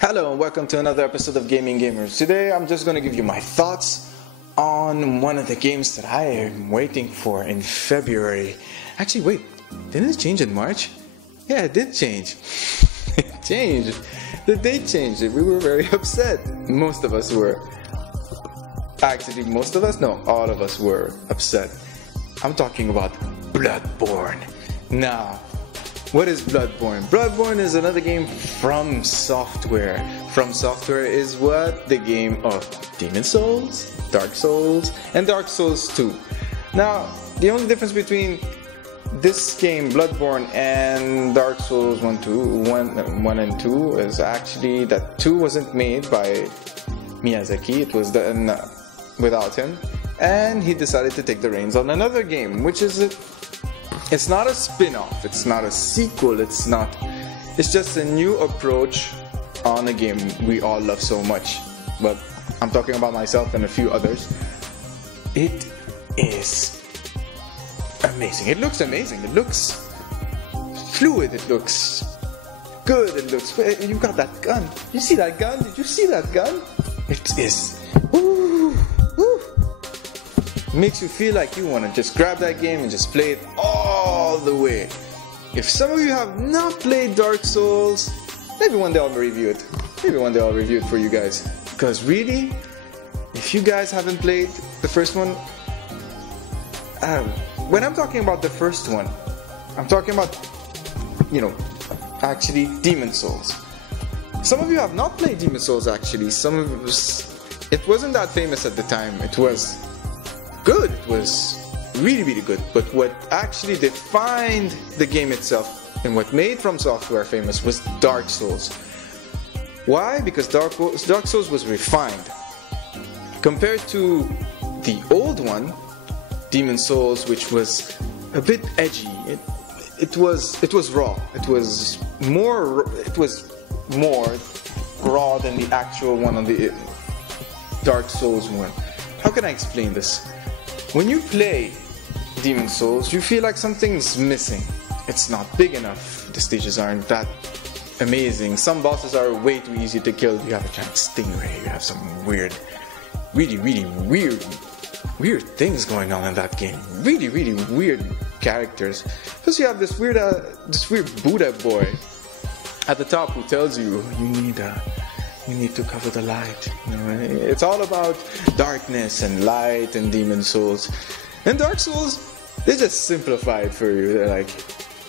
Hello and welcome to another episode of Gaming Gamers. Today I'm just going to give you my thoughts on one of the games that I am waiting for in February. Actually, wait, didn't it change in March? Yeah, it did change. It changed. The date changed. We were very upset. Most of us were. Actually, most of us? No, all of us were upset. I'm talking about Bloodborne. Now, what is Bloodborne? Bloodborne is another game from Software. From Software is what? The game of Demon Souls, Dark Souls, and Dark Souls 2. Now, the only difference between this game, Bloodborne, and Dark Souls 1 and 2 is actually that 2 wasn't made by Miyazaki. It was done without him. And he decided to take the reins on another game, which is it's not a spin-off, it's not a sequel, it's just a new approach on a game we all love so much. But I'm talking about myself and a few others. It is amazing. It looks amazing. It looks fluid. It looks good. It looks... You got that gun. You see that gun? Did you see that gun? It is... Ooh, ooh. Makes you feel like you want to just grab that game and just play it all the way. If some of you have not played Dark Souls, maybe one day I'll review it. Maybe one day I'll review it for you guys. Because really, if you guys haven't played the first one, when I'm talking about the first one, I'm talking about, actually Demon Souls. Some of you have not played Demon Souls actually. It wasn't that famous at the time. It was good. It was really, really good. But what actually defined the game itself and what made From Software famous was Dark Souls. Why? Because Dark Souls was refined. Compared to the old one, Demon Souls, which was a bit edgy. It was raw. It was more raw than the actual one on the Dark Souls one. How can I explain this? When you play Demon Souls, you feel like something's missing. It's not big enough. The stages aren't that amazing. Some bosses are way too easy to kill. You have a giant stingray. You have some weird, really, really weird things going on in that game. Really, really weird characters. Plus, you have this weird Buddha boy at the top who tells you you need to cover the light. It's all about darkness and light and Demon Souls. And Dark Souls, they just simplify it for you. They're like,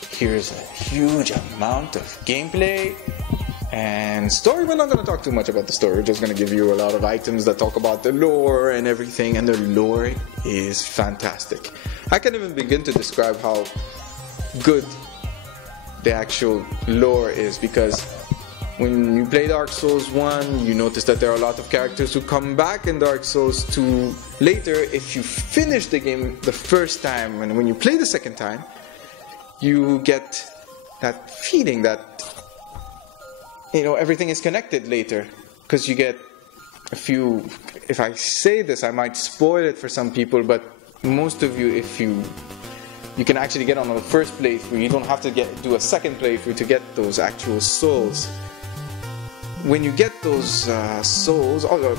here's a huge amount of gameplay and story. We're not going to talk too much about the story. We're just going to give you a lot of items that talk about the lore and everything. And the lore is fantastic. I can't even begin to describe how good the actual lore is, because when you play Dark Souls 1, you notice that there are a lot of characters who come back in Dark Souls 2 later. If you finish the game the first time, and when you play the second time, you get that feeling that everything is connected later, because you get a few... If I say this, I might spoil it for some people, but most of you, if you can actually get on the first playthrough, you don't have to do a second playthrough to get those actual souls. When you get those souls, or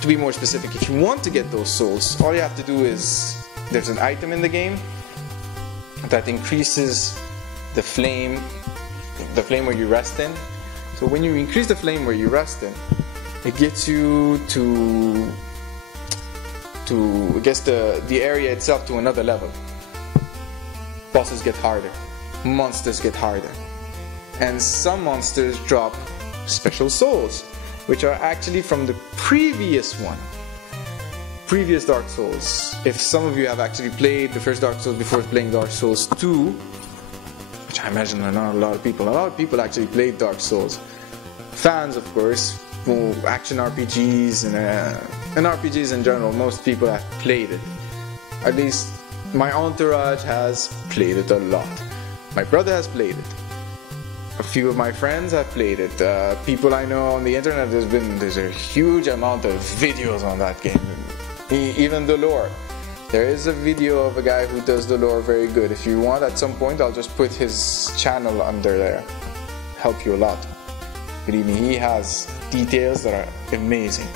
to be more specific, if you want to get those souls, all you have to do is, there's an item in the game that increases the flame where you rest in. So when you increase the flame where you rest in, it gets you to I guess the area itself to another level. Bosses get harder, monsters get harder, and some monsters drop special souls, which are actually from the previous Dark Souls. If some of you have actually played the first Dark Souls before playing Dark Souls 2, which I imagine are not a lot of people actually played Dark Souls. Fans, of course, action RPGs and RPGs in general, most people have played it. At least my entourage has played it a lot. My brother has played it. A few of my friends have played it. People I know on the internet, there's a huge amount of videos on that game. Even the lore. There is a video of a guy who does the lore very good. If you want, at some point, I'll just put his channel under there. Help you a lot. Believe me, he has details that are amazing.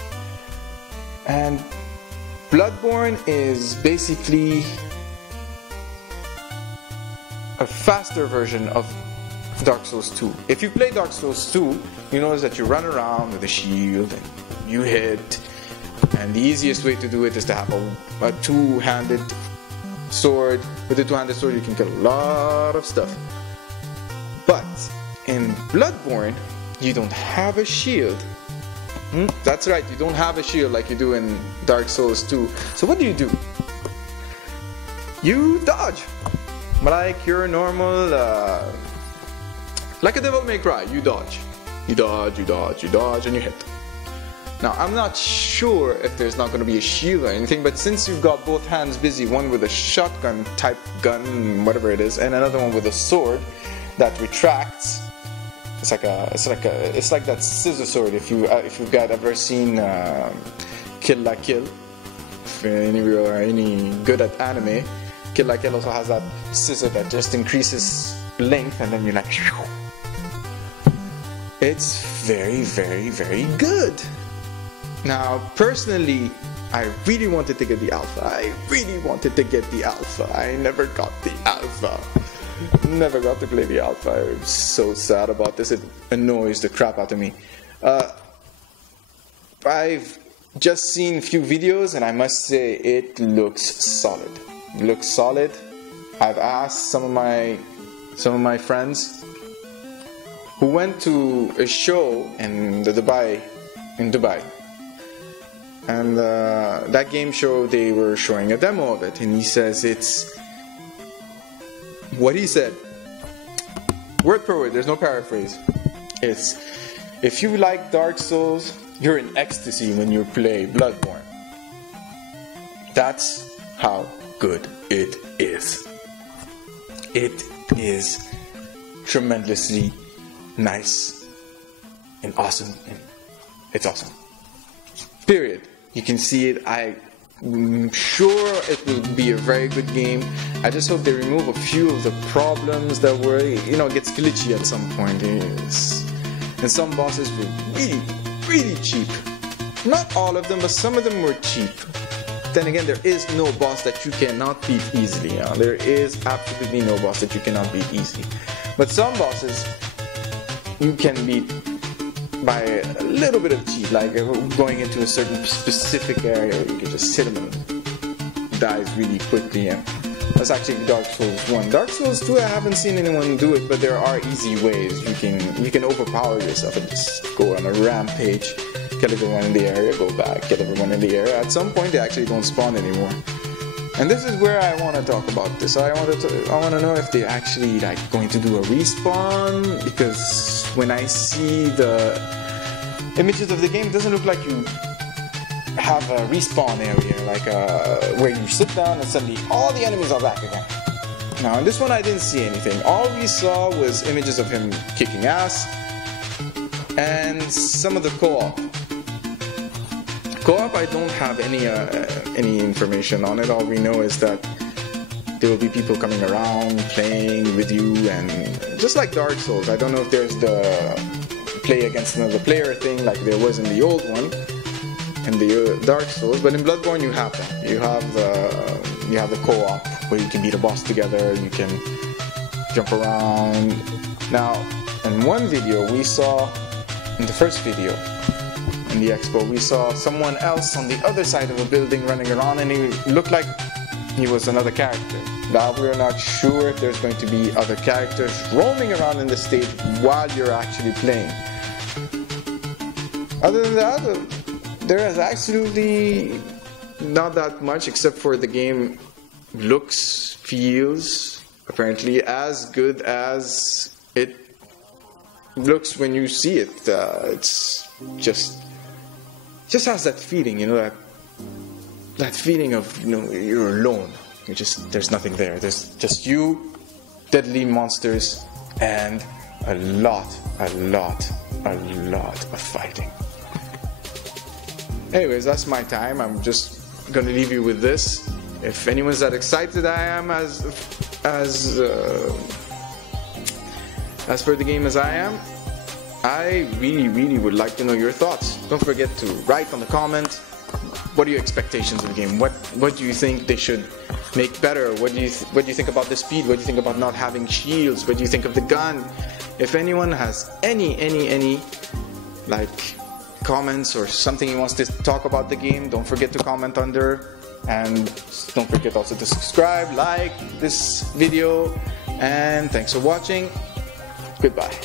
And Bloodborne is basically a faster version of Dark Souls 2. If you play Dark Souls 2, you notice that you run around with a shield and you hit, and the easiest way to do it is to have a two-handed sword. With a two-handed sword you can kill a lot of stuff. But in Bloodborne, you don't have a shield. That's right, you don't have a shield like you do in Dark Souls 2. So what do? You dodge. Like your normal, like a Devil May Cry, you dodge. You dodge, you dodge, you dodge, and you hit. Now, I'm not sure if there's not going to be a shield or anything, but since you've got both hands busy, one with a shotgun type gun, whatever it is, and another one with a sword that retracts, it's like that scissor sword. If you've ever seen Kill La Kill, if any of you are any good at anime, Kill La Kill also has that scissor that just increases length, and then you're like, shoo. It's very, very, very good. Now, personally, I really wanted to get the alpha. I never got the alpha. Never got to play the alpha. I'm so sad about this. It annoys the crap out of me. I've just seen a few videos, and I must say it looks solid. It looks solid. I've asked some of my friends who went to a show in Dubai, and that game show, they were showing a demo of it, and he says it's what he said, word per word, there's no paraphrase. It's, if you like Dark Souls, you're in ecstasy when you play Bloodborne. That's how good it is. It is tremendously nice and awesome. It's awesome. Period. You can see it. I'm sure it will be a very good game. I just hope they remove a few of the problems that were, it gets glitchy at some point. And some bosses were really, really cheap. Not all of them, but some of them were cheap. Then again, there is no boss that you cannot beat easily. There is absolutely no boss that you cannot beat easily. But some bosses you can beat by a little bit of cheat, like going into a certain specific area where you can just hit him and dies really quickly. And that's actually Dark Souls 1. Dark Souls 2, I haven't seen anyone do it, but there are easy ways. You can overpower yourself and just go on a rampage, kill everyone in the area, go back, kill everyone in the area. At some point, they actually don't spawn anymore. And this is where I want to talk about this. I want to know if they're actually going to do a respawn, because when I see the images of the game, it doesn't look like you have a respawn area, where you sit down and suddenly all the enemies are back again. Now in this one I didn't see anything. All we saw was images of him kicking ass and some of the co-op. Co-op, I don't have any information on it. All we know is that there will be people coming around, playing with you, and just like Dark Souls, I don't know if there's the play against another player thing like there was in the old one, in the Dark Souls, but in Bloodborne you have that. You have the co-op where you can beat a boss together, you can jump around. Now, in one video we saw, in the first video, in the expo, we saw someone else on the other side of a building running around, and he looked like he was another character. Now we're not sure if there's going to be other characters roaming around in the stage while you're actually playing. Other than that, there is absolutely not that much, except for the game looks, feels apparently as good as it looks when you see it. It's just has that feeling, that feeling of, you're alone. There's nothing there. There's just you, deadly monsters, and a lot of fighting. Anyways, that's my time. I'm just gonna leave you with this. If anyone's that excited I am as for the game as I am, I really would like to know your thoughts. Don't forget to write on the comment. What are your expectations of the game? What do you think they should make better? What do you think about the speed? What do you think about not having shields? What do you think of the gun? If anyone has any like comments or something he wants to talk about the game, don't forget to comment under, and don't forget also to subscribe, like this video, and thanks for watching. Goodbye.